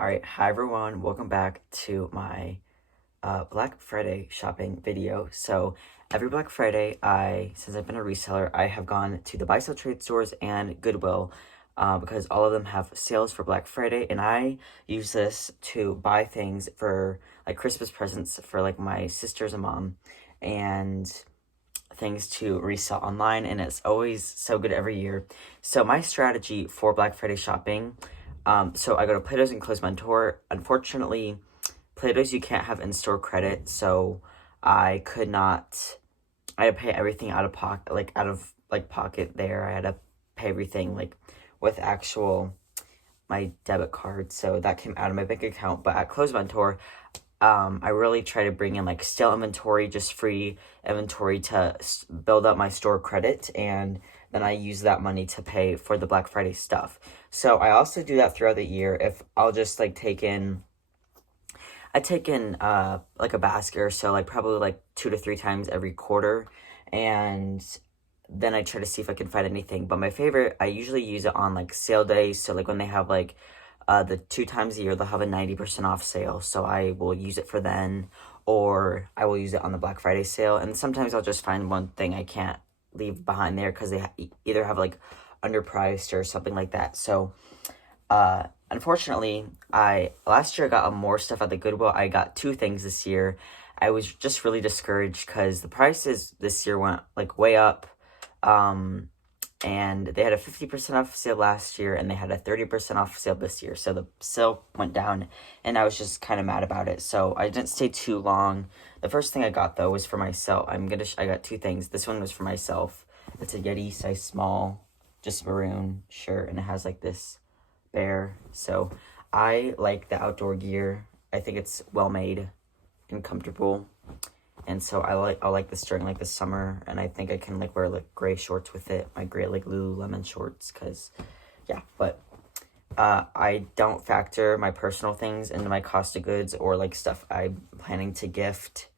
Alright, hi everyone, welcome back to my Black Friday shopping video. So every Black Friday, since I've been a reseller, I have gone to the buy sell trade stores and Goodwill because all of them have sales for Black Friday, and I use this to buy things for like Christmas presents for like my sisters and mom, and things to resell online, and it's always so good every year. So my strategy for Black Friday shopping, so I go to Plato's and close my door. Unfortunately, Plato's you can't have in-store credit, so I had to pay everything out of pocket there. I had to pay everything like with my debit card, so that came out of my bank account. But at Close Mentor, I really try to bring in like stale inventory, just free inventory to build up my store credit, and then I use that money to pay for the Black Friday stuff. So I also do that throughout the year. If I'll just like I take in like a basket or so, like probably like 2 to 3 times every quarter, and then I try to see if I can find anything. But my favorite, I usually use it on like sale days. So like when they have like the 2 times a year, they'll have a 90% off sale. So I will use it for then, or I will use it on the Black Friday sale. And sometimes I'll just find one thing I can't leave behind there because they either have like underpriced or something like that. So unfortunately, last year I got more stuff at the Goodwill. I got 2 things this year. I was just really discouraged because the prices this year went like way up. And they had a 50% off sale last year, and they had a 30% off sale this year. So the sale went down, and I was just kind of mad about it. So I didn't stay too long. The first thing I got though was for myself. I got 2 things. This one was for myself. It's a Yeti size small, just maroon shirt, and it has like this bear. So I like the outdoor gear. I think it's well made and comfortable. And so I like this during like the summer, and I think I can like wear like gray shorts with it, my gray like Lululemon shorts, cause yeah. But I don't factor my personal things into my cost of goods or like stuff I'm planning to gift.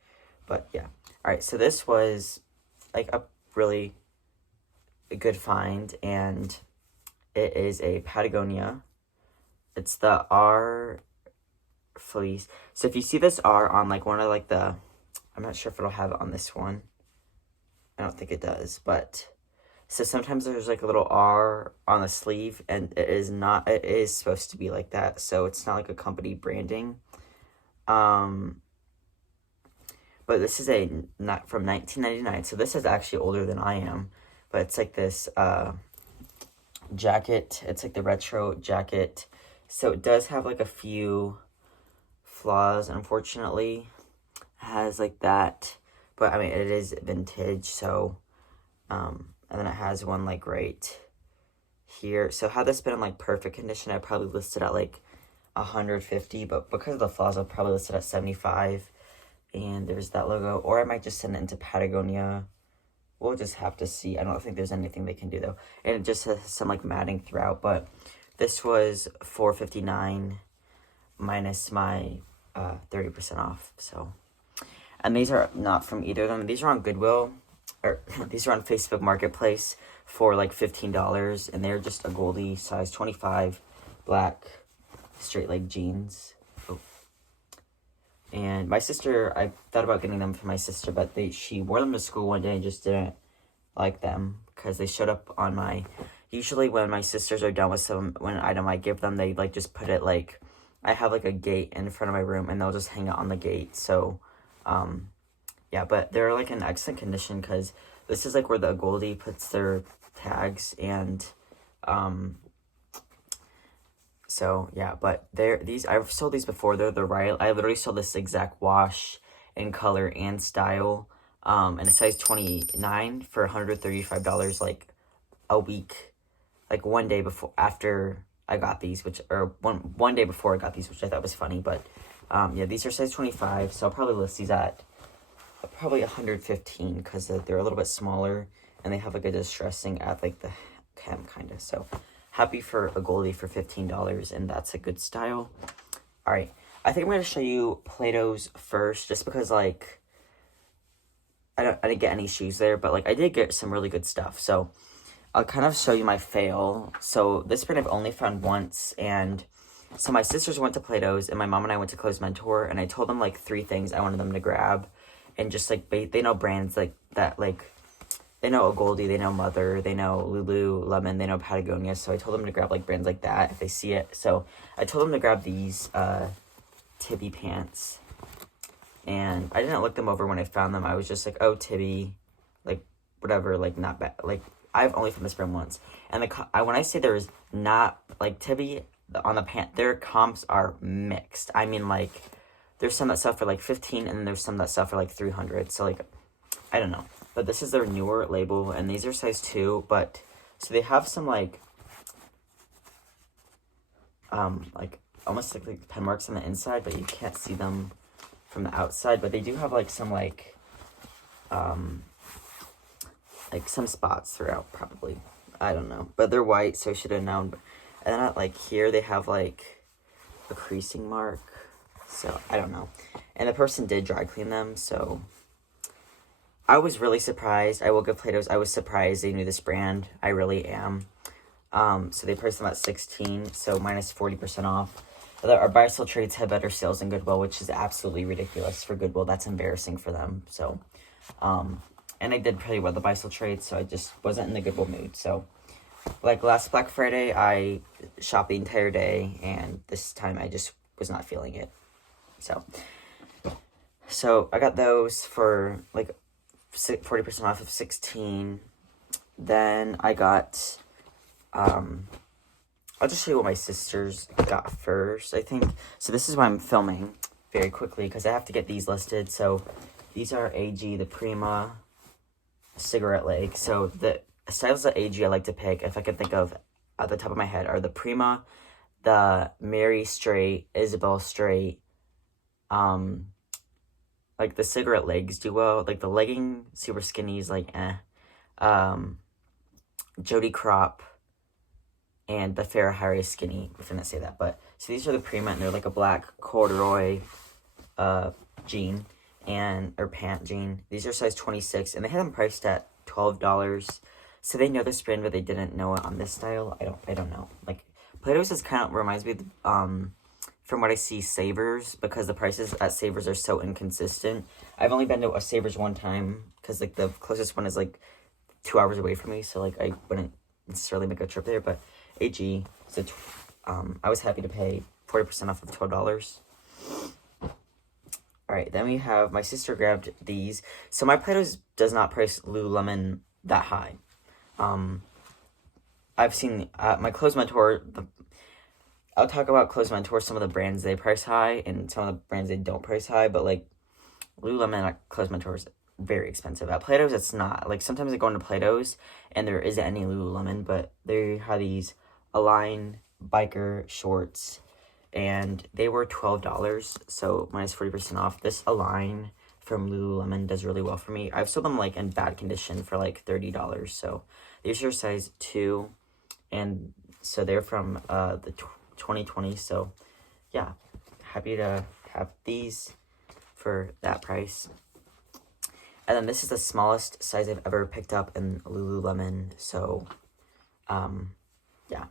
But yeah, all right. So this was like a really good find, and it is a Patagonia. It's the R fleece. So if you see this R on like one of like I'm not sure if it'll have it on this one. I don't think it does, but so sometimes there's like a little R on the sleeve, and it is supposed to be like that, so it's not like a company branding. But this is not from 1999, so this is actually older than I am, but it's like this jacket. It's like the retro jacket, so it does have like a few flaws, unfortunately. Has like that, but I mean it is vintage. So and then it has one like right here. So had this been in like perfect condition, I probably listed at like 150, but because of the flaws I'll probably list it at 75. And there's that logo, or I might just send it into Patagonia. We'll just have to see. I don't think there's anything they can do though, and it just has some like matting throughout. But this was $4.59 minus my 30% off. So. And these are not from either of them. These are on Goodwill, or these are on Facebook Marketplace for like $15, and they're just a Goldie size 25 black straight leg jeans. Oh. And my sister, I thought about getting them for my sister, but she wore them to school one day and just didn't like them because they showed up on usually when my sisters are done with one item I give them, they like just put it like, I have like a gate in front of my room, and they'll just hang it on the gate. So yeah, but they're like in excellent condition because this is like where the Goldie puts their tags, and so yeah, but I've sold these before. They're the right. I literally sold this exact wash in color and style, and a size 29 for $135 like a week, like one day after I got these, one day before I got these, which I thought was funny. But yeah, these are size 25, so I'll probably list these at probably 115 because they're a little bit smaller, and they have like a distressing at like the hem kind of. So happy for a Goldie for $15, and that's a good style. All right, I think I'm gonna show you Plato's first, just because like I didn't get any shoes there, but like I did get some really good stuff. So I'll kind of show you my fail. So this print I've only found once, and So my sisters went to Plato's, and my mom and I went to Clothes Mentor, and I told them, like, 3 things I wanted them to grab. And just, like, they know brands, like, that, like, they know Goldie, they know Mother, they know Lululemon, they know Patagonia. So I told them to grab, like, brands like that if they see it. So I told them to grab these Tibby pants. And I didn't look them over when I found them. I was just like, oh, Tibby, like, whatever, like, not bad. Like, I've only found this brand once. And when I say there is not, like, Tibby on the pant, their comps are mixed. I mean, like, there's some that sell for, like, 15, and there's some that sell for, like, 300. So, like, I don't know. But this is their newer label, and these are size 2. But, so they have some, like, almost like pen marks on the inside, but you can't see them from the outside. But they do have, like, some, like some spots throughout, probably. I don't know. But they're white, so I should have known. And then, like, here they have, like, a creasing mark. So, I don't know. And the person did dry clean them, so I was really surprised. I will give Plato's. I was surprised they knew this brand. I really am. So they priced them at $16, so minus 40% off. Our buy sell trades have better sales than Goodwill, which is absolutely ridiculous for Goodwill. That's embarrassing for them. So, and I did pretty well the buy sell trades, so I just wasn't in the Goodwill mood. So, like last Black Friday, I shopped the entire day, and this time I just was not feeling it. So I got those for like 40% off of 16. Then I got, I'll just show you what my sisters got first, I think. So this is why I'm filming very quickly, because I have to get these listed. So these are AG, the Prima cigarette leg. So the styles of AG I like to pick, if I can think of at the top of my head, are the Prima, the Mary Straight, Isabel Straight, like the cigarette legs do well, like the legging super skinnies, like Jody Crop, and the Farrah Harry skinny, if I didn't say that, but, so these are the Prima, and they're like a black corduroy, jean, or pant jean. These are size 26, and they had them priced at $12, so they know this brand, but they didn't know it on this style. I don't know, like, Plato's is kind of reminds me of, from what I see, Savers, because the prices at Savers are so inconsistent. I've only been to a Savers one time, because, like, the closest one is, like, 2 hours away from me, so, like, I wouldn't necessarily make a trip there, but AG, so, I was happy to pay 40% off of $12. Alright, then we have, my sister grabbed these. So, my Plato's does not price Lululemon that high. I've seen, my Clothes Mentor, I'll talk about Clothes Mentor, some of the brands they price high, and some of the brands they don't price high, but, like, Lululemon at Clothes Mentor is very expensive. At Plato's, it's not. Like, sometimes I go into Plato's, and there isn't any Lululemon, but they have these Align biker shorts, and they were $12, so minus 40% off. This Align from Lululemon does really well for me. I've sold them, like, in bad condition for, like, $30, so these are size 2, and so they're from the 2020, so yeah, happy to have these for that price. And then this is the smallest size I've ever picked up in Lululemon, so yeah,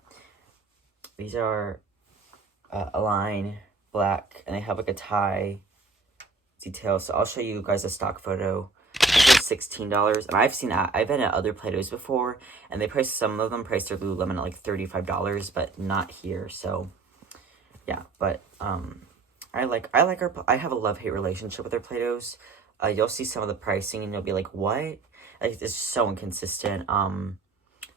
these are Align black, and they have like a tie detail, so I'll show you guys a stock photo. This is $16, and I've been at other Plato's before, and they price, some of them price their Lululemon at like $35, but not here. So yeah, but I have a love-hate relationship with their Plato's. You'll see some of the pricing, and you'll be like, what? Like, it's so inconsistent. I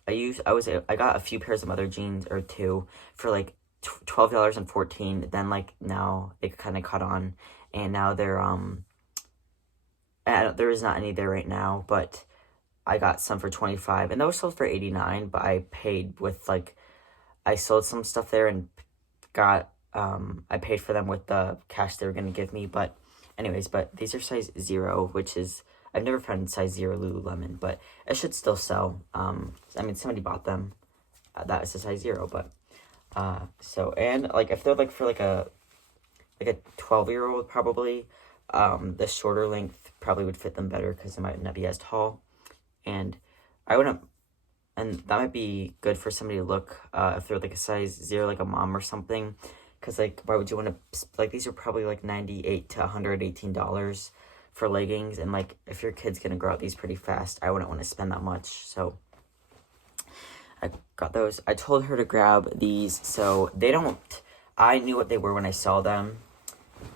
got a few pairs of mother jeans, or 2, for like $12 and $14. Then, like, now it kind of caught on, and now they're there is not any there right now, but I got some for $25, and those sold for $89, but I paid with, like, I sold some stuff there and got, I paid for them with the cash they were going to give me, but anyways, but these are size 0, which is, I've never found size 0 Lululemon, but it should still sell. I mean, somebody bought them, that is a size 0, but, so, and, like, if they're, like, for, like a 12-year-old, probably, the shorter length probably would fit them better, because it might not be as tall, and that might be good for somebody to look, if they're, like, a size 0, like a mom or something, because, like, why would you want to, like, these are probably, like, $98 to $118 for leggings, and, like, if your kid's gonna grow out these pretty fast, I wouldn't want to spend that much, so I got those. I told her to grab these, so they don't, I knew what they were when I saw them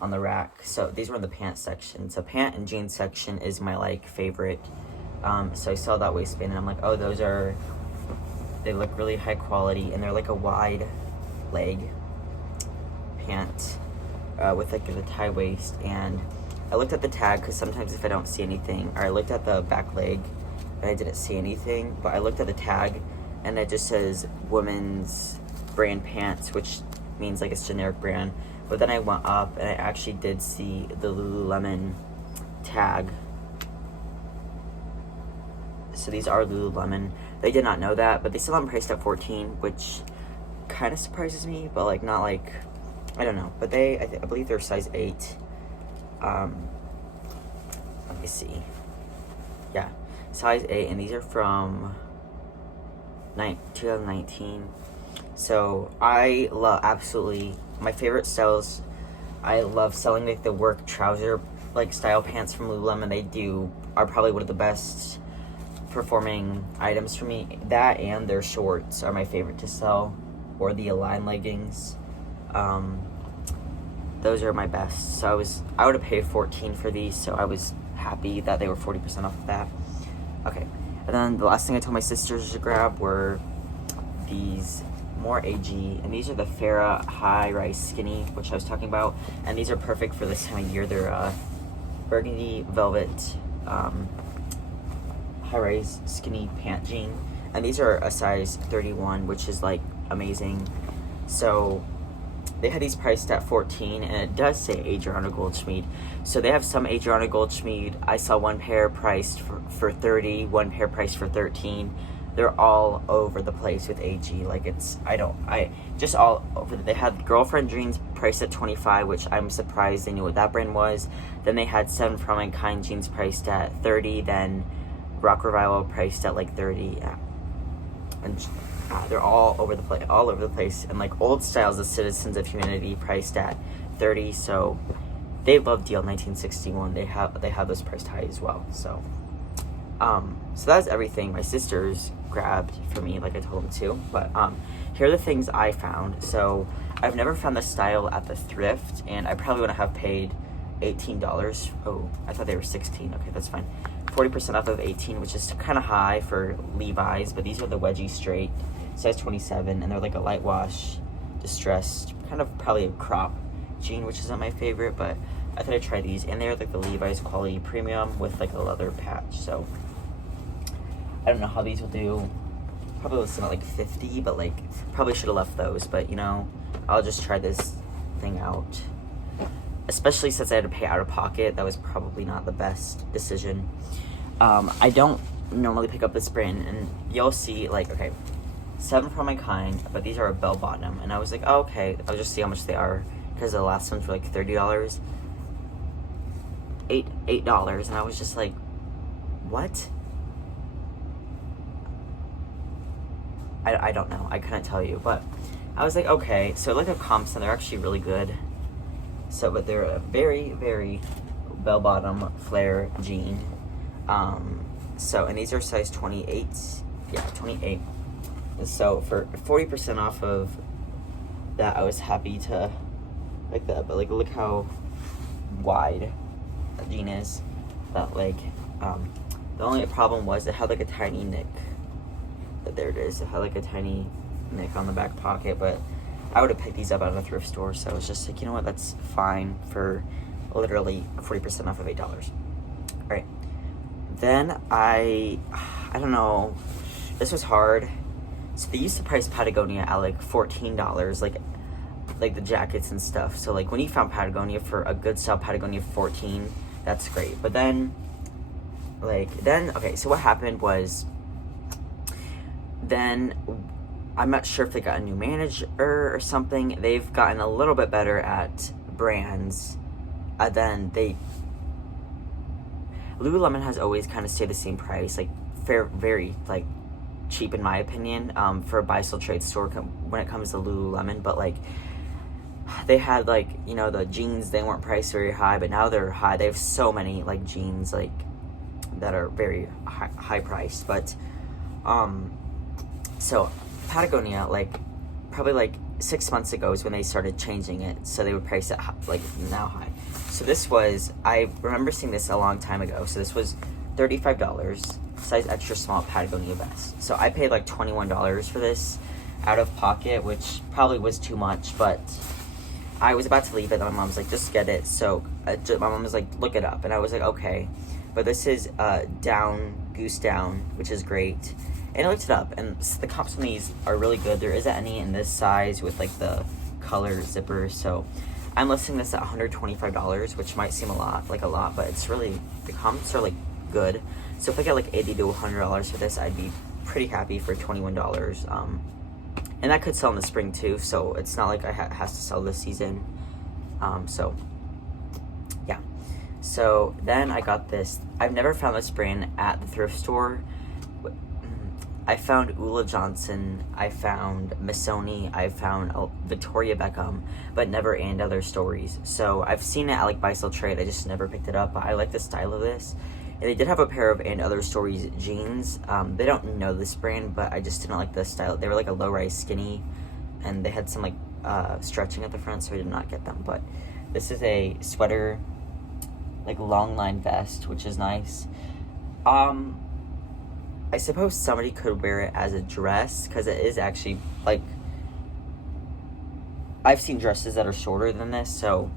on the rack, so these were in the pants section, so pant and jeans section is my, like, favorite, so I saw that waistband, and I'm like, oh, those are, they look really high quality, and they're, like, a wide leg pant with like the tie waist. And I looked at the tag because sometimes if I don't see anything, or I looked at the back leg and I didn't see anything, but I looked at the tag and it just says women's brand pants, which means like it's generic brand. But then I went up and I actually did see the Lululemon tag, so these are Lululemon. They did not know that, but they still have them priced at $14, which kind of surprises me, but like not like, I don't know, but I believe they're size 8. Let me see. Yeah, size 8, and these are from 2019. So I love, absolutely, my favorite styles, I love selling like the work trouser like style pants from Lululemon. Are probably one of the best performing items for me. That and their shorts are my favorite to sell, or the Align leggings. Those are my best. So I would have paid $14 for these, so I was happy that they were 40% off of that. Okay, and then the last thing I told my sisters to grab were these more AG, and these are the Farrah high rise skinny, which I was talking about, and these are perfect for this time of year. They're burgundy velvet high rise skinny pant jean, and these are a size 31, which is like amazing. So they had these priced at $14, and it does say Adriana Goldschmied. So they have some Adriana Goldschmied. I saw one pair priced for $30, one pair priced for $13. They're all over the place with AG. Like just all over. They had Girlfriend Jeans priced at $25, which I'm surprised they knew what that brand was. Then they had 7 From Mankind jeans priced at $30. Then Rock Revival priced at like $30. Yeah. And they're all over the place, and like Old Styles, the Citizens of Humanity, priced at $30. So they love DL 1961. They have those priced high as well. So so that's everything my sisters grabbed for me, like I told them to. But here are the things I found. So I've never found this style at the thrift, and I probably would have paid $18. Oh, I thought they were $16. Okay, that's fine. 40% off of $18, which is kind of high for Levi's, but these are the wedgie straight, size 27, and they're like a light wash, distressed, kind of probably a crop jean, which isn't my favorite, but I thought I'd try these, and they're like the Levi's quality premium with like a leather patch. So I don't know how these will do. Probably listed at like 50, but like probably should have left those, but you know, I'll just try this thing out. Especially since I had to pay out of pocket, that was probably not the best decision. I don't normally pick up this brand, and you'll see, like, okay, 7 From Mankind, but these are a bell bottom, and I was like, oh, okay, I'll just see how much they are, because the last ones were like $30, $8, and I was just like, what? I don't know, I couldn't tell you, but I was like, okay, so look at comps, and they're actually really good. So, but they're a very, very bell-bottom flare jean. So, and these are size 28. Yeah, 28. So, for 40% off of that, I was happy to like that. But, like, look how wide that jean is. That, like, the only problem was it had, like, a tiny nick. But there it is. It had, like, a tiny nick on the back pocket, but I would have picked these up at a thrift store, so it's just like, you know what, that's fine for literally 40% off of $8. All right. Then I don't know, this was hard. So they used to price Patagonia at like $14, like the jackets and stuff. So like when you found Patagonia for a good style Patagonia for $14, that's great. But then, okay, so what happened was, then I'm not sure if they got a new manager or something. They've gotten a little bit better at brands. Lululemon has always kind of stayed the same price, like very like cheap in my opinion, for a buy sell trade store when it comes to Lululemon. But like they had like, you know, the jeans, they weren't priced very high, but now they're high. They have so many like jeans like that are very high priced. But so Patagonia, like probably like 6 months ago is when they started changing it, so they would price it like now high. So this was, I remember seeing this a long time ago. So this was $35, size extra small Patagonia vest. So I paid like $21 for this out of pocket, which probably was too much, but I was about to leave it, and my mom's like, just get it. So my mom was like, look it up, and I was like, okay. But this is goose down, which is great. And I looked it up, and the comps on these are really good. There isn't any in this size with like the color zippers. So I'm listing this at $125, which might seem a lot, but it's really, the comps are like good. So if I get like $80 to $100 for this, I'd be pretty happy for $21. And that could sell in the spring too, so it's not like I has to sell this season. So yeah. So then I got this. I've never found this brand at the thrift store. I found Ula Johnson, I found Missoni, I found Victoria Beckham, but never And Other Stories. So I've seen it at like Buy Sell Trade, I just never picked it up. But I like the style of this. And they did have a pair of And Other Stories jeans. They don't know this brand, but I just didn't like the style. They were like a low-rise skinny, and they had some like stretching at the front, so I did not get them. But this is a sweater, like long line vest, which is nice. I suppose somebody could wear it as a dress, because it is actually like, I've seen dresses that are shorter than this, so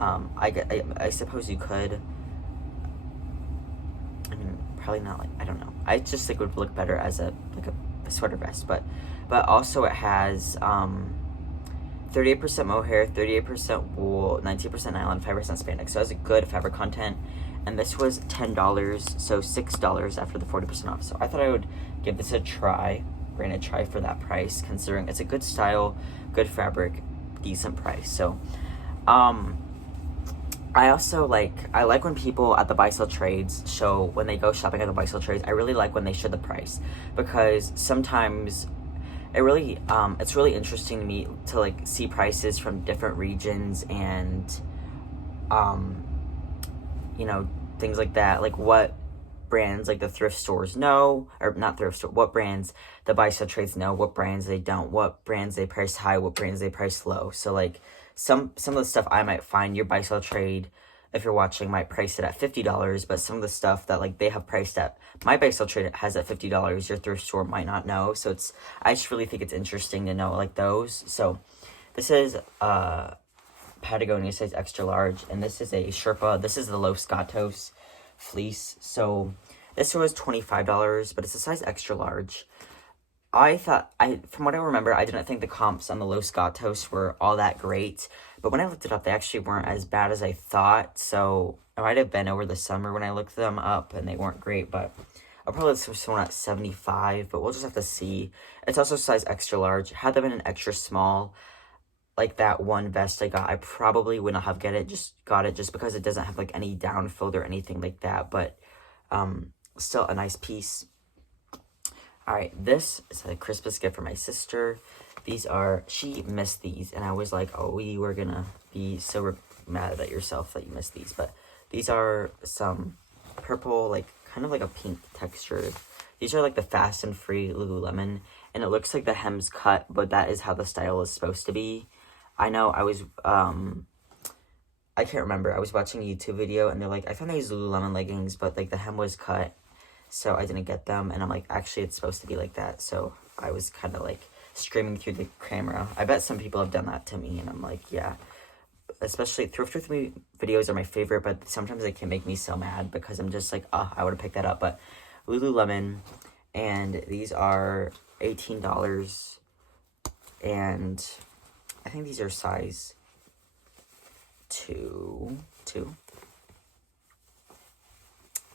I suppose you could. I mean, probably not, like, I don't know. I just think it would look better as a sweater vest, but also it has 38% mohair, 38% wool, 19% nylon, 5% spandex. So it has a good fabric content. And this was $10, so $6 after the 40% off. So I thought I would give this a try, brand a try for that price, considering it's a good style, good fabric, decent price. So I also I like when people at the Buy Sell Trades show, when they go shopping at the Buy Sell Trades, I really like when they show the price, because sometimes it really it's really interesting to me to like see prices from different regions, and you know, things like that, like what brands like the thrift stores know, or not thrift store, what brands the Buy Sell Trades know, what brands they don't, what brands they price high, what brands they price low. So like some of the stuff I might find, your Buy Sell Trade, if you're watching, might price it at $50, but some of the stuff that like they have priced at, my Buy Sell Trade has at $50, your thrift store might not know. So it's, I just really think it's interesting to know like those. So this is Patagonia size extra large, and this is a Sherpa. This is the Los Gatos fleece. So this was $25, but it's a size extra large. From what I remember, I didn't think the comps on the Los Gatos were all that great, but when I looked it up, they actually weren't as bad as I thought. So it might have been over the summer when I looked them up, and they weren't great, but I'll probably look for someone at 75, but we'll just have to see. It's also size extra large. Had them in an extra small, like that one vest I got, I probably would not have got it just because it doesn't have like any downfold or anything like that, but still a nice piece. All right, this is a Christmas gift for my sister. She missed these, and I was like, oh, you were gonna be so mad at yourself that you missed these, but these are some purple, like kind of like a pink texture. These are like the Fast and Free Lululemon, and it looks like the hem's cut, but that is how the style is supposed to be. I know I was, I can't remember. I was watching a YouTube video, and they're like, I found these Lululemon leggings, but like the hem was cut, so I didn't get them. And I'm like, actually, it's supposed to be like that. So I was kind of like screaming through the camera. I bet some people have done that to me, and I'm like, yeah. Especially thrift with me videos are my favorite, but sometimes they can make me so mad because I'm just like, oh, I would have picked that up. But Lululemon, and these are $18, and I think these are size 2.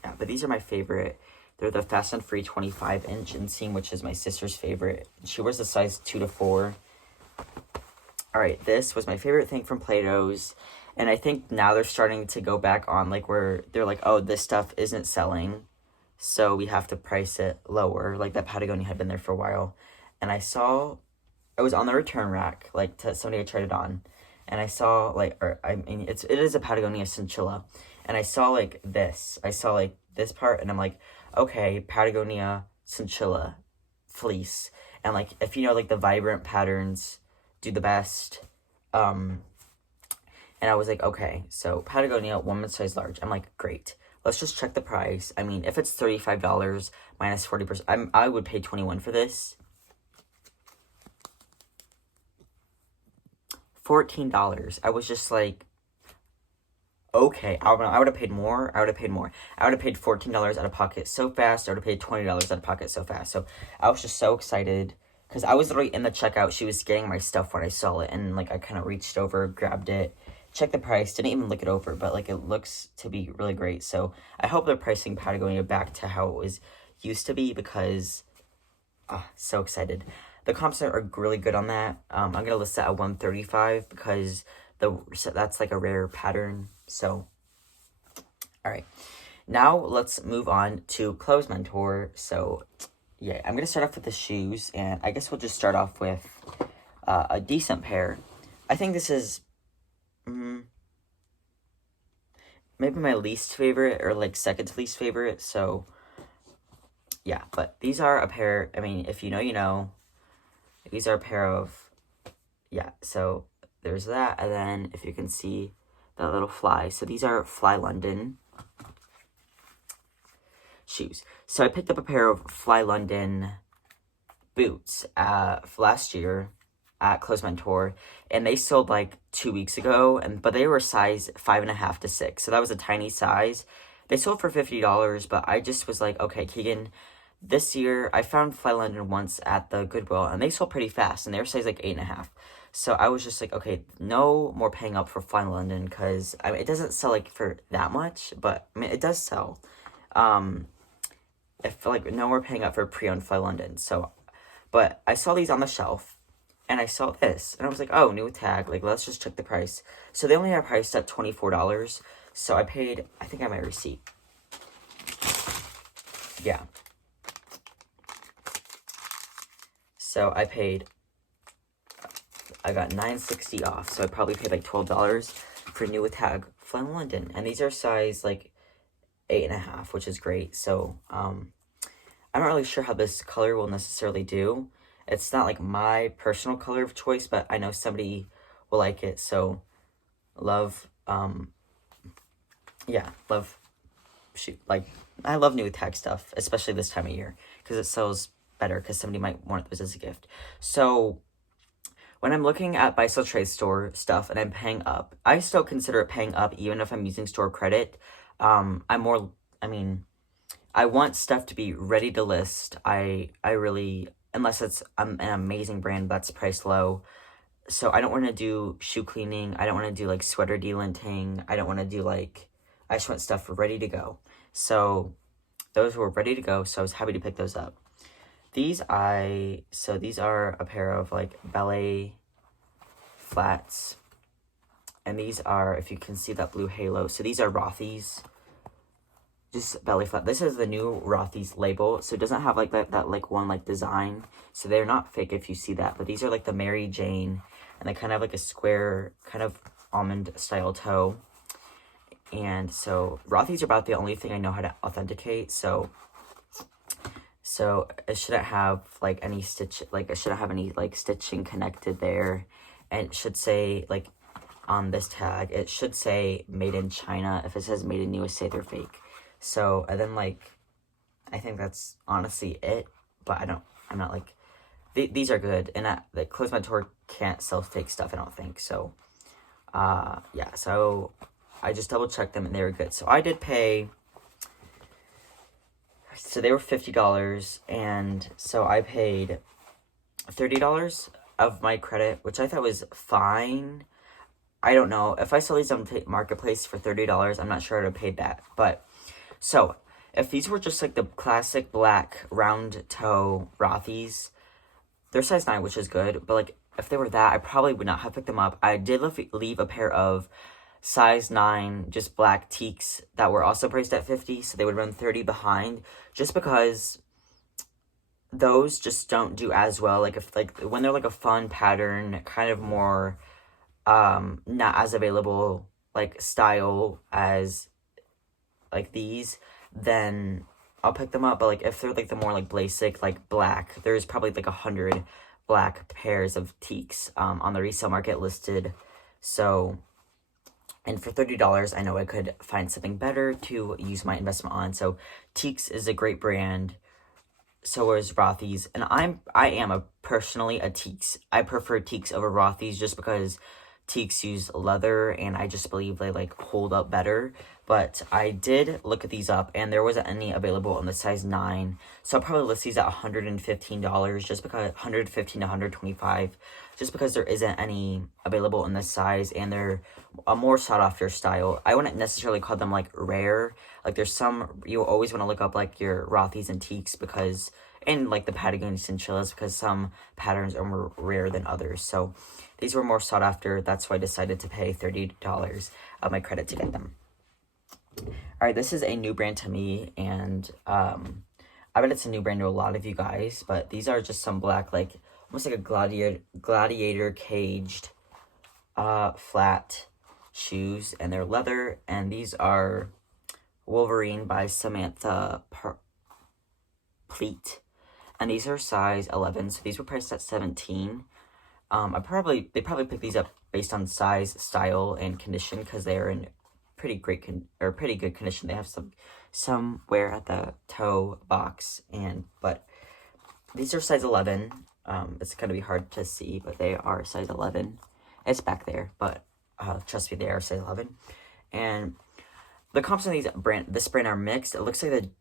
Yeah, but these are my favorite. They're the Fast and Free 25-inch inseam, which is my sister's favorite. She wears the size 2 to 4. All right, this was my favorite thing from Plato's, and I think now they're starting to go back on, like, where they're like, oh, this stuff isn't selling, so we have to price it lower. Like, that Patagonia had been there for a while, and I saw it was on the return rack, like, somebody had tried it on, and I saw like, or I mean, it is a Patagonia chinchilla, and I saw like this. I saw like this part, and I'm like, okay, Patagonia chinchilla fleece, and like if you know like the vibrant patterns do the best, and I was like, okay, so Patagonia women's size large. I'm like, great. Let's just check the price. I mean, if it's $35 minus 40%, I would pay $21 for this. $14. I was just like, okay, I would have paid more. I would have paid $14 out of pocket so fast. I would have paid $20 out of pocket so fast. So I was just so excited because I was literally in the checkout. She was scanning my stuff when I saw it, and like I kind of reached over, grabbed it, checked the price, didn't even look it over, but like it looks to be really great. So I hope they're pricing Patagonia back to how it was used to be, because so excited. The comps are really good on that. I'm gonna list that at $135 because that's like a rare pattern. So, all right, now let's move on to Clothes Mentor. So, yeah, I'm gonna start off with the shoes, and I guess we'll just start off with a decent pair. I think this is maybe my least favorite, or like second to least favorite. So, yeah, but these are a pair. I mean, if you know, you know. These are a pair of, yeah, so there's that, and then if you can see that little fly, so these are Fly London shoes. So I picked up a pair of Fly London boots last year at Clothes Mentor, and they sold like 2 weeks ago, but they were size 5.5 to 6, so that was a tiny size. They sold for $50, but I just was like, okay, Keegan, this year, I found Fly London once at the Goodwill, and they sold pretty fast, and they were size like 8.5. So I was just like, okay, no more paying up for Fly London, because I mean, it doesn't sell like for that much, but I mean, it does sell. If like no more paying up for pre-owned Fly London. So, but I saw these on the shelf, and I saw this, and I was like, oh, new tag. Like, let's just check the price. So they only are priced at $24. So I paid. I think I have my receipt. Yeah. So I got $9.60 off, so I probably paid like $12 for new with tag Fly London, and these are size like 8.5, which is great. So I'm not really sure how this color will necessarily do. It's not like my personal color of choice, but I know somebody will like it. So love, shoot, like I love new tag stuff, especially this time of year, because it sells better, because somebody might want this as a gift. So when I'm looking at buy sell trade store stuff and I'm paying up, I still consider it paying up even if I'm using store credit. I want stuff to be ready to list. I really, unless it's an amazing brand that's priced low. So I don't want to do shoe cleaning. I don't want to do like sweater delinting. I don't want to do like, I just want stuff ready to go. So those were ready to go. So I was happy to pick those up. These are a pair of like ballet flats, and these are, if you can see that blue halo, so these are Rothy's, just belly flat. This is the new Rothy's label, so it doesn't have like that like one like design, so they're not fake if you see that, but these are like the Mary Jane, and they kind of have like a square kind of almond style toe, and so Rothy's are about the only thing I know how to authenticate. So it shouldn't have like any stitch, like it shouldn't have any like stitching connected there. And it should say like on this tag, it should say made in China. If it says made in USA, they're fake. So, and then like, I think that's honestly it, but I'm not like, these are good. And the Clothes Mentor can't sell fake stuff, I don't think. So, yeah, so I just double checked them and they were good. So I did pay, so they were $50, and so I paid $30 of my credit, which I thought was fine. I don't know. If I saw these on Marketplace for $30, I'm not sure I would have paid that. But, so, if these were just like the classic black round toe Rothy's, they're size 9, which is good. But like, if they were that, I probably would not have picked them up. I did leave a pair of size 9 just black teaks that were also priced at $50, so they would run $30 behind, just because those just don't do as well. Like if like when they're like a fun pattern, kind of more not as available like style as like these, then I'll pick them up. But like if they're like the more like basic like black, there's probably like 100 black pairs of teaks on the resale market listed. So, and for $30, I know I could find something better to use my investment on. So Teaks is a great brand. So is Rothy's, and I am personally a Teaks. I prefer Teaks over Rothy's just because Teaks use leather, and I just believe they like hold up better. But I did look at these up, and there wasn't any available in the size 9. So I'll probably list these at $115, just because $115 to $125, just because there isn't any available in this size, and they're a more sought after style. I wouldn't necessarily call them like rare. Like there's some, you always want to look up like your Rothy's and Teaks because, and like the Patagonia Chinchillas, because some patterns are more rare than others. So these were more sought after. That's why I decided to pay $30 of my credit to get them. All right, this is a new brand to me, and I bet it's a new brand to a lot of you guys, but these are just some black, like almost like a gladiator caged flat shoes, and they're leather, and these are Wolverine by Samantha Pleat, and these are size 11, so these were priced at 17. They probably picked these up based on size, style, and condition, because they are in pretty good condition. They have some wear at the toe box, but these are size 11. It's gonna be hard to see, but they are size 11. It's back there, but trust me, they are size 11. And the comps on this brand are mixed. It looks like the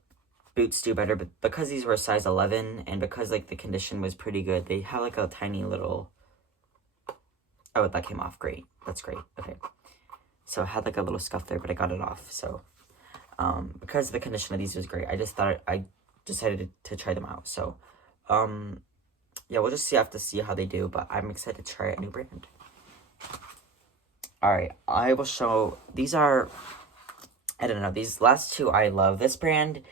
boots do better, but because these were size 11, and because like the condition was pretty good, they have like a tiny little. Oh, that came off. Great. That's great. Okay. So I had like a little scuff there, but I got it off. So, because the condition of these was great, I decided to try them out. So, yeah, we'll just have to see how they do, but I'm excited to try a new brand. All right, I will show, these are, I don't know, these last two I love. This brand,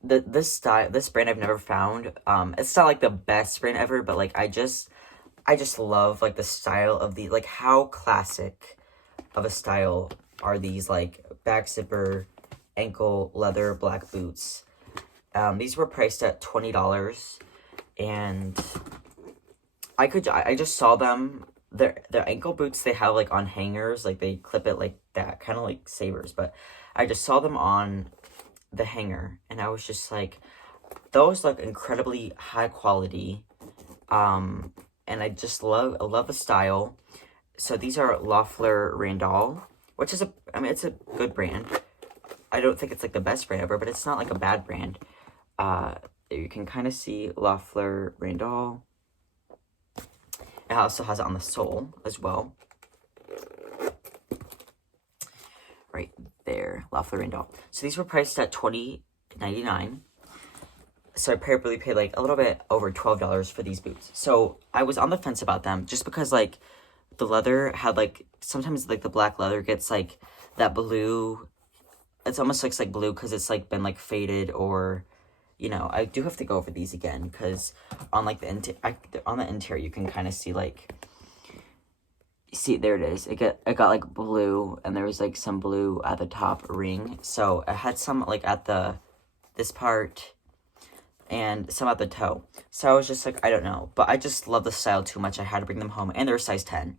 this brand I've never found. It's not like the best brand ever, but like I just love like the style of the, like how classic of a style are these like back zipper, ankle leather black boots. These were priced at $20, and I just saw them. Their ankle boots they have like on hangers, like they clip it like that, kind of like Sabers, but I just saw them on the hanger, and I was just like, those look incredibly high quality, and I love the style. So these are Loeffler Randall, which is it's a good brand. I don't think it's like the best brand ever, but it's not like a bad brand. You can kind of see Loeffler Randall. It also has it on the sole as well. Right there, Loeffler Randall. So these were priced at $20.99. So I probably paid like a little bit over $12 for these boots. So I was on the fence about them just because like the leather had like, sometimes like the black leather gets like that blue, it's almost looks like blue because it's like been like faded, or, you know, I do have to go over these again because on like on the interior you can kind of see like, see there it is, it got like blue, and there was like some blue at the top ring, so I had some like at this part and some at the toe. So I was just like, I don't know, but I just love the style too much. I had to bring them home, and they're size 10.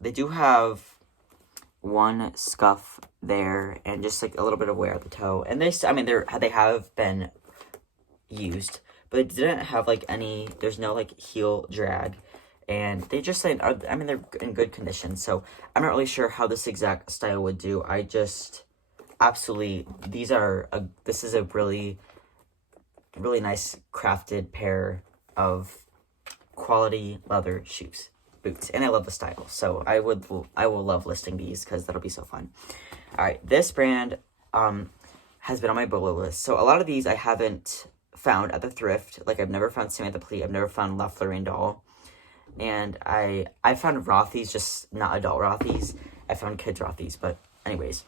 They do have one scuff there and just like a little bit of wear at the toe, and they have been used, but they didn't have like any, there's no like heel drag, and they just they're in good condition. So I'm not really sure how this exact style would do. I just absolutely, this is a really nice crafted pair of quality leather boots, and I love the style, so I will love listing these because that'll be so fun. All right, this brand has been on my bullet list. So a lot of these I haven't found at the thrift. Like I've never found Samantha Pleat, I've never found Loeffler Randall, and I found Rothy's, just not adult Rothy's. I found kids Rothy's, but anyways.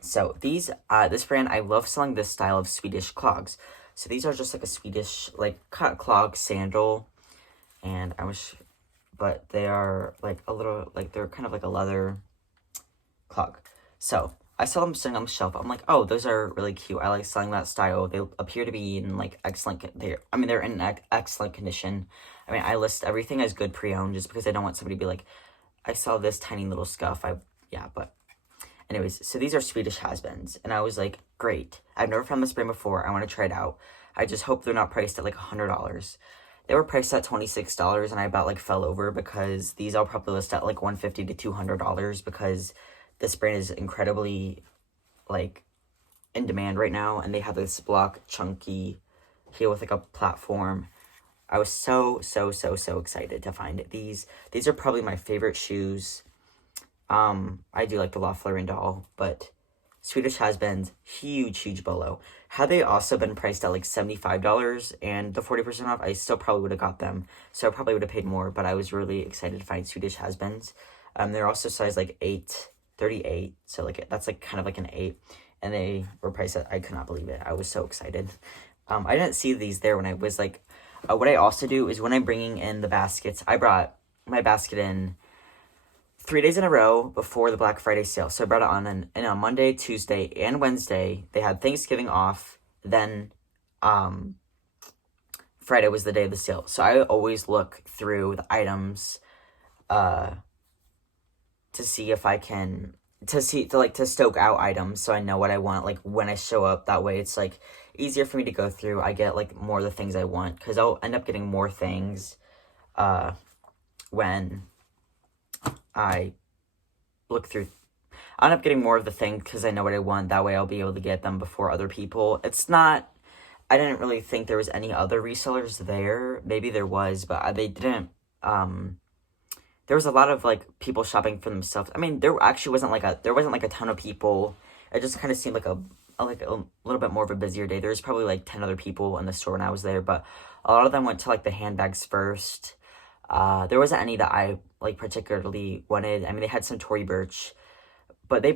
So these this brand, I love selling this style of Swedish clogs. So these are just like a Swedish like cut clog sandal, and I wish but they are like a little, like they're kind of like a leather clog. So I saw them sitting on the shelf. I'm like, oh, those are really cute. I like selling that style. They appear to be in like excellent. They're in excellent condition. I mean, I list everything as good pre-owned just because I don't want somebody to be like, I saw this tiny little scuff. But anyways, so these are Swedish has-beens, and I was like, great. I've never found this brand before. I want to try it out. I just hope they're not priced at like $100. They were priced at $26, and I about like fell over because these I'll probably list at like $150 to $200 because this brand is incredibly like in demand right now, and they have this block chunky heel with like a platform. I was so excited to find it. These are probably my favorite shoes. I do like the Loeffler and Doll, but Swedish has-beens, huge bolo. Had they also been priced at like $75 and the 40% off, I still probably would have got them. So I probably would have paid more, but I was really excited to find Swedish has-beens. They're also size like 838, so like that's like kind of like an 8, and they were priced at, I could not believe it. I was so excited. I didn't see these there when I was like, what I also do is when I'm bringing in the baskets, I brought my basket in 3 days in a row before the Black Friday sale. So I brought it on on Monday, Tuesday, and Wednesday. They had Thanksgiving off. Then Friday was the day of the sale. So I always look through the items to see if I can to stoke out items so I know what I want like when I show up. That way it's like easier for me to go through. I get like more of the things I want because I'll end up getting more things when I look through. I end up getting more of the thing because I know what I want. That way I'll be able to get them before other people. It's not, I didn't really think there was any other resellers there. Maybe there was, but they didn't, there was a lot of like people shopping for themselves. I mean, there actually wasn't like a ton of people. It just kind of seemed like a little bit more of a busier day. There was probably like 10 other people in the store when I was there, but a lot of them went to like the handbags first. There wasn't any that I like particularly wanted. I mean, they had some Tory Burch, but they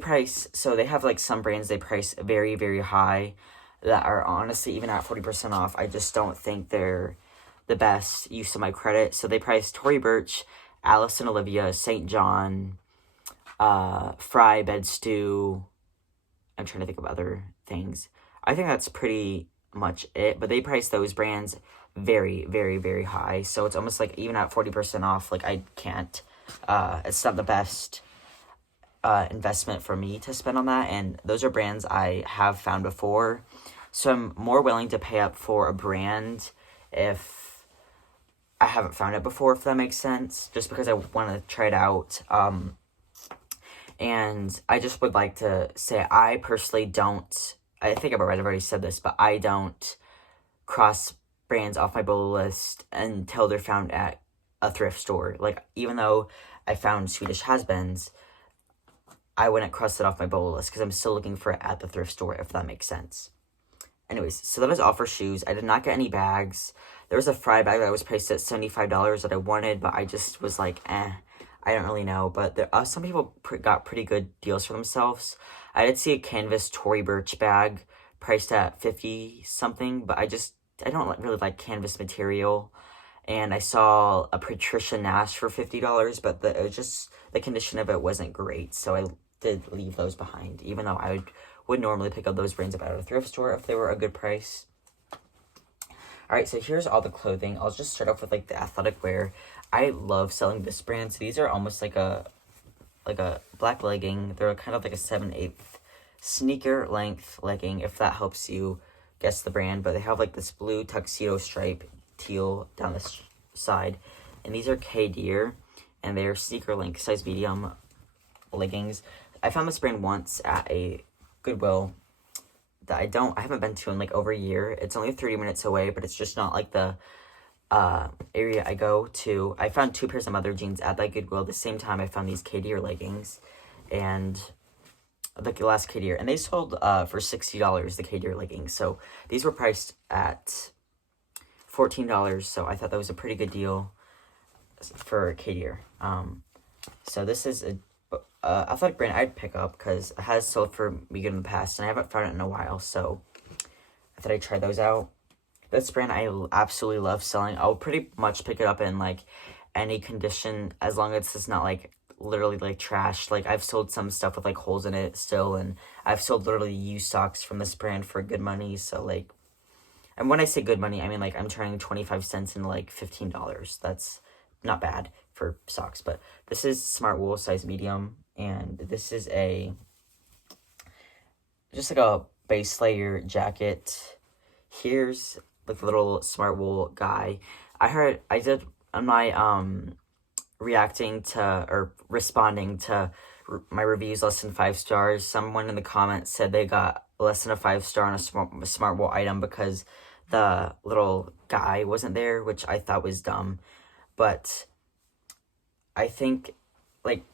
have like some brands they price very, very high that are honestly even at 40% off. I just don't think they're the best use of my credit. So they price Tory Burch, Alice and Olivia, St. John, Fry, Bed Stew. I'm trying to think of other things. I think that's pretty much it, but they price those brands very, very, very high. So it's almost like even at 40% off, like I can't, it's not the best investment for me to spend on that. And those are brands I have found before. So I'm more willing to pay up for a brand if I haven't found it before, if that makes sense, just because I want to try it out. And I just would like to say I personally don't, I think I've already said this, but I don't cross brands off my BOLO list until they're found at a thrift store. Like, even though I found Swedish has-beens, I wouldn't cross it off my BOLO list because I'm still looking for it at the thrift store, if that makes sense. Anyways, so that was all for shoes. I did not get any bags. There was a Fry bag that was priced at $75 that I wanted, but I just was like, I don't really know. But there, some people got pretty good deals for themselves. I did see a canvas Tory Burch bag priced at $50-something, but I don't really like canvas material. And I saw a Patricia Nash for $50, but the condition of it wasn't great, so I did leave those behind, even though I would normally pick up those brands up at a thrift store if they were a good price. Alright, so here's all the clothing. I'll just start off with like the athletic wear. I love selling this brand. So these are almost like a black legging. They're kind of like a 7/8 sneaker length legging, if that helps you guess the brand. But they have like this blue tuxedo stripe teal down the side. And these are K-Deer, and they're sneaker length size medium leggings. I found this brand once at a Goodwill that I haven't been to in like over a year. It's only 30 minutes away, but it's just not like the area I go to. I found 2 pairs of mother jeans at that Goodwill at the same time I found these K-Deer leggings, and the last K-Deer, and they sold for $60, the K-Deer leggings. So these were priced at $14, so I thought that was a pretty good deal for K-Deer. So this is a athletic brand I'd pick up because it has sold for me good in the past, and I haven't found it in a while, so I thought I'd try those out. This brand I absolutely love selling. I'll pretty much pick it up in like any condition, as long as it's not like literally like trash. Like I've sold some stuff with like holes in it still, and I've sold literally used socks from this brand for good money. So like, and when I say good money, I mean like I'm turning 25 cents into like $15. That's not bad for socks. But this is Smart Wool size medium, and this is just like a base layer jacket. Here's like the little Smart Wool guy. I did on my reacting to or responding to my reviews less than 5 stars. Someone in the comments said they got less than a 5 star on a Smart Wool item because the little guy wasn't there, which I thought was dumb. But I think, like,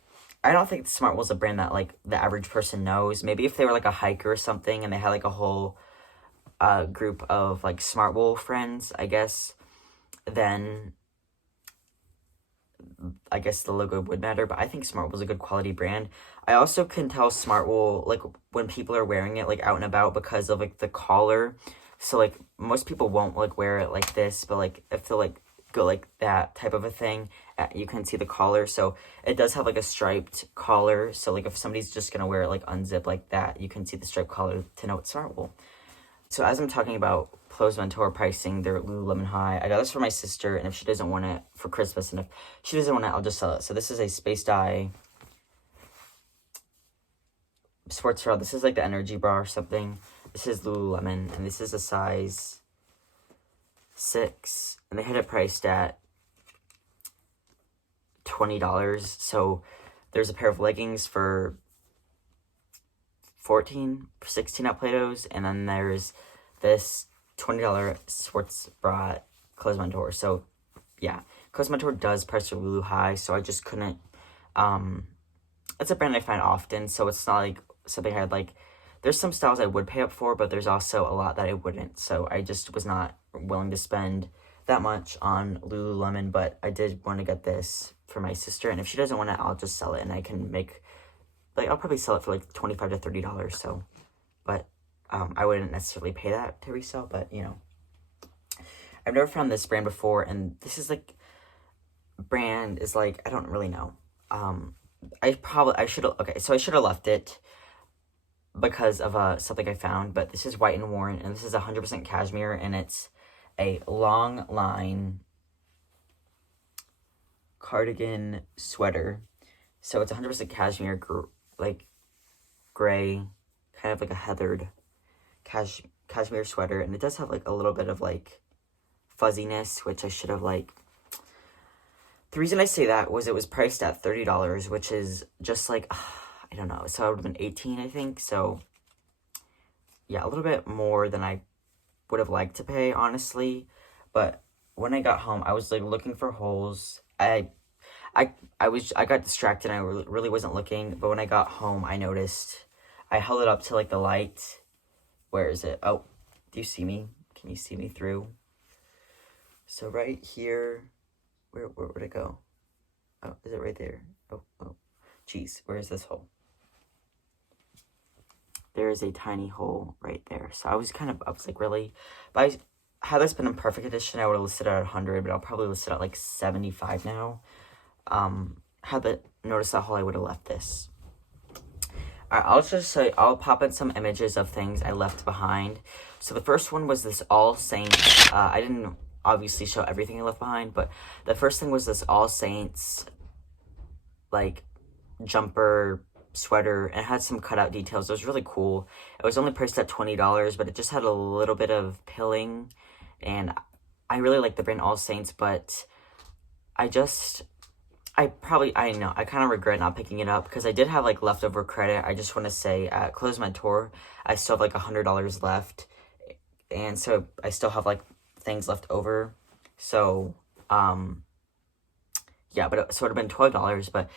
I don't think Smart Wool's a brand that, like, the average person knows. Maybe if they were, like, a hiker or something and they had, like, a whole group of, like, Smart Wool friends, I guess, then I guess the logo would matter. But I think Smart Wool's a good quality brand. I also can tell Smart Wool, like, when people are wearing it, like, out and about because of, like, the collar. So, like, most people won't, like, wear it like this, but, like, if they, like, go like that type of a thing, you can see the collar. So it does have like a striped collar, so like if somebody's just gonna wear it like unzipped like that, you can see the striped collar to know it's Smart Wool. So as I'm talking about Clothes Mentor pricing, they're Lululemon High. I got this for my sister, and if she doesn't want it for Christmas, and if she doesn't want it, I'll just sell it. So this is a Space Dye sports bra. This is like the energy bra or something. This is Lululemon, and this is a size 6, and they had it priced at $20. So there's a pair of leggings for $16 at Plato's, and then there's this $20 sports bra at Clothes Mentor. So yeah, Clothes Mentor does price their Lulu high, so I just couldn't. It's a brand I find often, so it's not like something I'd like. There's some styles I would pay up for, but there's also a lot that I wouldn't. So I just was not willing to spend that much on Lululemon, but I did want to get this for my sister. And if she doesn't want it, I'll just sell it, and I can make, like, I'll probably sell it for like $25 to $30. So, but I wouldn't necessarily pay that to resell, but you know, I've never found this brand before, and this is like, brand is like, I don't really know. I should have left it because of something I found, but this is White and Worn, and this is 100% cashmere, and it's a long line cardigan sweater. So it's 100% cashmere, like gray, kind of like a heathered cashmere sweater, and it does have like a little bit of like fuzziness, which I should have like. The reason I say that was it was priced at $30, which is just like, I don't know, so I would have been 18, I think. So yeah, a little bit more than I would have liked to pay, honestly. But when I got home, I was like looking for holes. I got distracted, and I really wasn't looking. But when I got home, I noticed, I held it up to like the light. Where is it? Oh, do you see me? Can you see me through? So right here, where would it go? Oh, is it right there? Oh, geez, where is this hole? There is a tiny hole right there. So I was like, really? But had this been in perfect condition, I would have listed it at 100, but I'll probably list it at like 75 now. Had the noticed that hole, I would have left this. Alright, I'll pop in some images of things I left behind. So the first one was this All Saints. I didn't obviously show everything I left behind, but the first thing was this All Saints, like, jumper sweater, and it had some cutout details. It was really cool. It was only priced at $20, but it just had a little bit of pilling, and I really like the brand All Saints, but I kind of regret not picking it up because I did have like leftover credit. I just want to say at Clothes Mentor, I still have like $100 left, and so I still have like things left over. So yeah, but so it would have been $12, but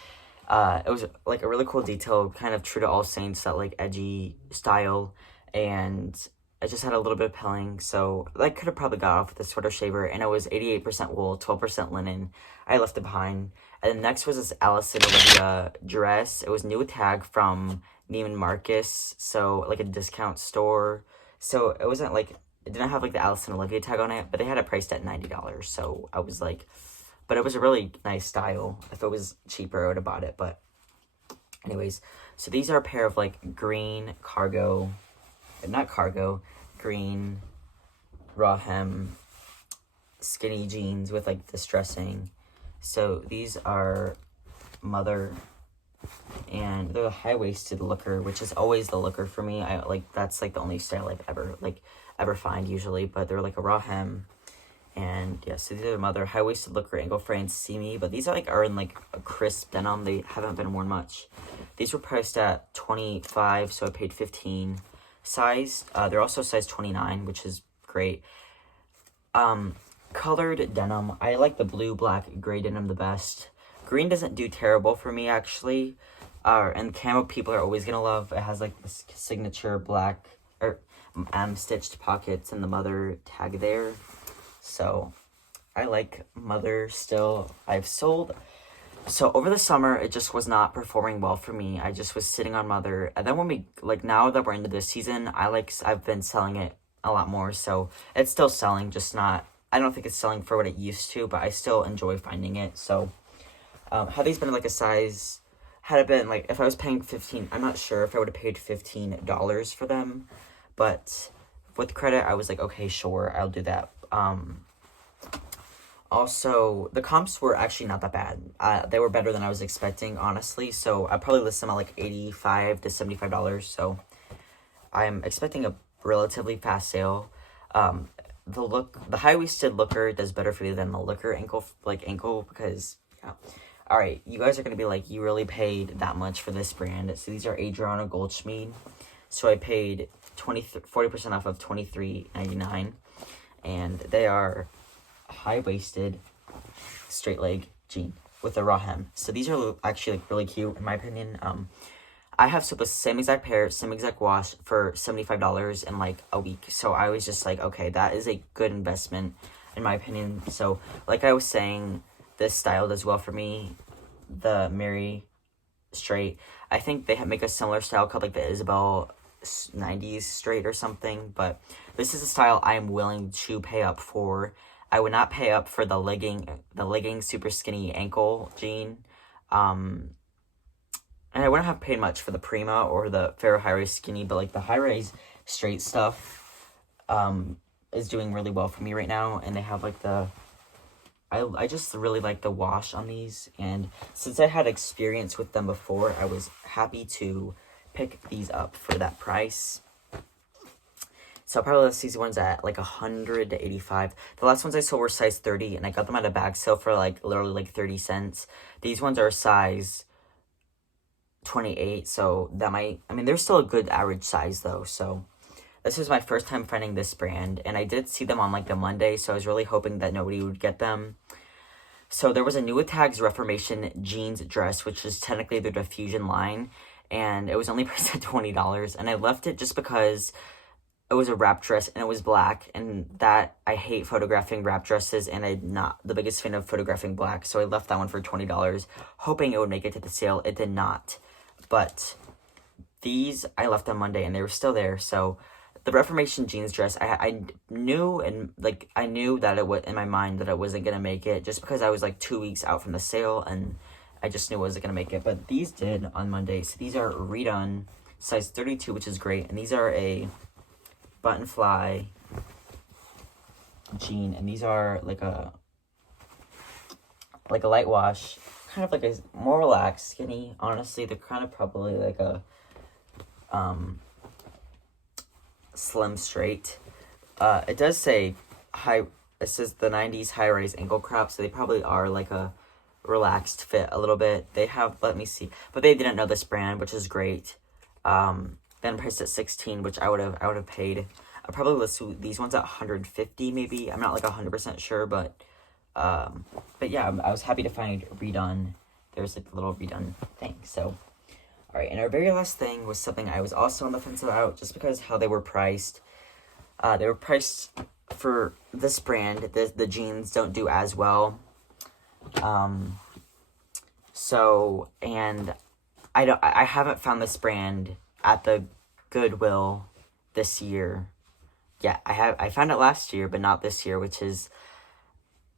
it was like a really cool detail, kind of true to All Saints, that like edgy style, and it just had a little bit of pilling, so I could have probably got off with a sweater shaver, and it was 88% wool, 12% linen. I left it behind. And then next was this Alice and Olivia dress. It was new tag from Neiman Marcus, so like a discount store. So it wasn't like, it didn't have like the Alice and Olivia tag on it, but they had it priced at $90. So I was like, but it was a really nice style. If it was cheaper, I would have bought it, but anyways. So these are a pair of, like, green green raw hem skinny jeans with, like, distressing. So these are mother, and they're a high-waisted looker, which is always the looker for me. That's, like, the only style I've ever find usually, but they're, like, a raw hem. And yeah, so these are mother high-waisted looker ankle frames see me, but these are in, like, a crisp denim. They haven't been worn much. These were priced at $25, so I paid $15. Size, they're also size 29, which is great. Colored denim, I like the blue, black, gray denim the best. Green doesn't do terrible for me, actually. And camo people are always gonna love. It has, like, this signature black or stitched pockets and the mother tag there. So I like mother still. So over the summer, it just was not performing well for me. I just was sitting on mother. And then now that we're into this season, I've been selling it a lot more. So it's still selling, just not, I don't think it's selling for what it used to, but I still enjoy finding it. So had these been, like, a size, had it been, like, if I was paying $15, I'm not sure if I would have paid $15 for them. But with credit, I was like, okay, sure, I'll do that. Also, the comps were actually not that bad. They were better than I was expecting, honestly. So I probably list them at, like, $85 to $75. So I'm expecting a relatively fast sale. The high-waisted looker does better for you than the looker ankle, because, yeah. All right, you guys are going to be like, you really paid that much for this brand. So these are Adriana Goldschmied. So I paid 40% off of $23.99. And they are high-waisted, straight-leg jean with a raw hem. So these are actually, like, really cute, in my opinion. I have sold the same exact pair, same exact wash for $75 in, like, a week. So I was just like, okay, that is a good investment, in my opinion. So, like I was saying, this style does well for me. The Mary straight, I think they make a similar style called, like, the Isabel 90s straight or something, but this is a style I am willing to pay up for. I would not pay up for the legging super skinny ankle jean, and I wouldn't have paid much for the Prima or the Farrow high-rise skinny, but, like, the high-rise straight stuff is doing really well for me right now, and they have, like, I just really like the wash on these, and since I had experience with them before, I was happy to pick these up for that price. So I'll probably list these ones at, like, $100 to $85. The last ones I sold were size 30, and I got them at a bag sale for, like, literally, like, 30 cents. These ones are size 28, so they're still a good average size, though. So this was my first time finding this brand, and I did see them on, like, the Monday, so I was really hoping that nobody would get them. So there was a New with Tags Reformation jeans dress, which is technically the Diffusion line, and it was only priced at $20, and I left it just because it was a wrap dress, and it was black, and that, I hate photographing wrap dresses, and I'm not the biggest fan of photographing black, so I left that one for $20, hoping it would make it to the sale. It did not, but these, I left on Monday, and they were still there. So the Reformation jeans dress, I knew, and, like, I knew that it was, in my mind, that it wasn't going to make it, just because I was, like, 2 weeks out from the sale, and I just knew I wasn't going to make it, but these did on Monday. So these are redone, size 32, which is great, and these are a button fly jean, and these are like a light wash, kind of like a more relaxed skinny. Honestly, they're kind of probably like a slim straight. It does say it says the 90s high-rise ankle crop, so they probably are like a relaxed fit a little bit. They have, let me see, but they didn't know this brand, which is great. Then priced at $16, which I would have paid. I'll probably list these ones at $150 maybe. I'm not, like, 100% sure, but yeah, I was happy to find redone. There's, like, a little redone thing. So, all right, and our very last thing was something I was also on the fence about, just because how they were priced. They were priced for this brand. The jeans don't do as well. So, and I haven't found this brand at the Goodwill this year. Yeah, I found it last year, but not this year, which is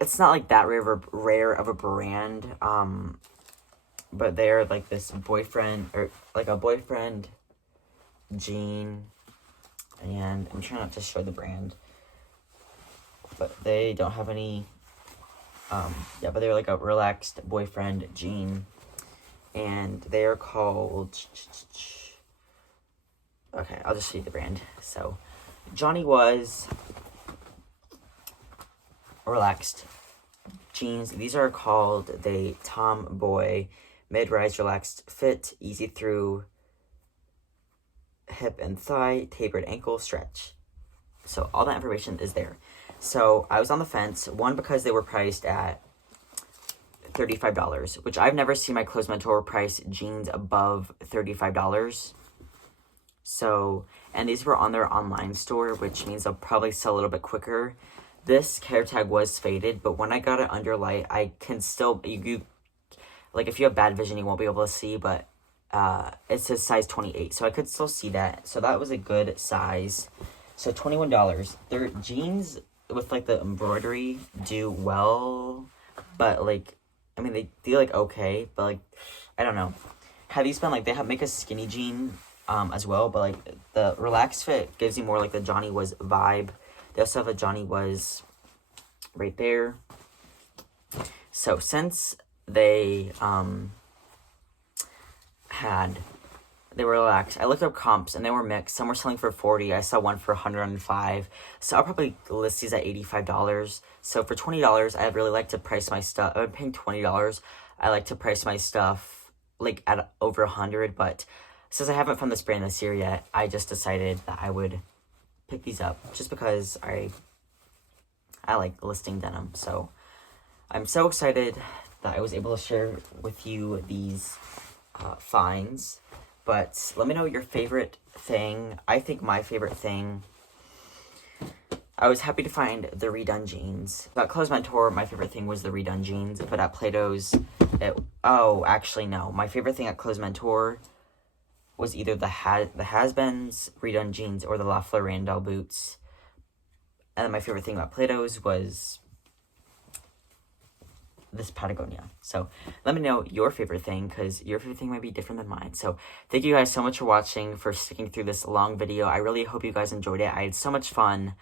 it's not like that rare of a brand, but they're like this boyfriend, or like a boyfriend jean, and I'm trying not to show the brand, but they don't have any, yeah, but they're like a relaxed boyfriend jean, and they are called, okay, I'll just show you the brand. So, Johnny Was relaxed jeans. These are called the Tomboy mid-rise relaxed fit, easy through hip and thigh, tapered ankle stretch. So all that information is there. So I was on the fence, one, because they were priced at $35, which I've never seen my Clothes Mentor price jeans above $35. So, and these were on their online store, which means they'll probably sell a little bit quicker. This care tag was faded, but when I got it under light, I can still, you like, if you have bad vision, you won't be able to see, but it says size 28, so I could still see that. So that was a good size. So $21. Their jeans with, like, the embroidery do well, but, like, I mean, they do, like, okay, but, like, I don't know. Have you spent, like, they make a skinny jean as well, but, like, the relaxed fit gives you more, like, the Johnny Was vibe. They also have a Johnny Was right there. So since they they were relaxed, I looked up comps and they were mixed. Some were selling for $40. I saw one for $105. So I'll probably list these at $85. So for $20, I really like to price my stuff. I'm paying $20. I like to price my stuff like at over $100. But since I haven't found this brand this year yet, I just decided that I would pick these up just because I like listing denim. So I'm so excited that I was able to share with you these finds. But let me know your favorite thing. I think my favorite thing, I was happy to find the redone jeans. At Clothes Mentor, my favorite thing was the redone jeans. But at Plato's, actually no. My favorite thing at Clothes Mentor was either the Has-Beens redone jeans or the La Fleur Randall boots. And then my favorite thing about Plato's was this Patagonia. So let me know your favorite thing, because your favorite thing might be different than mine. So thank you guys so much for watching, for sticking through this long video. I really hope you guys enjoyed it. I had so much fun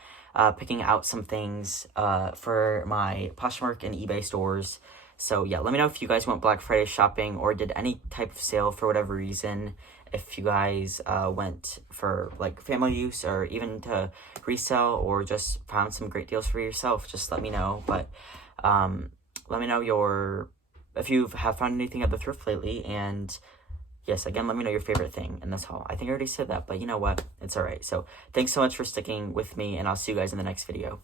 picking out some things for my Poshmark and eBay stores. So yeah, let me know if you guys went Black Friday shopping or did any type of sale for whatever reason. If you guys went for like family use or even to resell, or just found some great deals for yourself, just let me know. But let me know if you have found anything at the thrift lately. And yes, again, let me know your favorite thing in this haul. I think I already said that, but you know what? It's all right. So thanks so much for sticking with me, and I'll see you guys in the next video.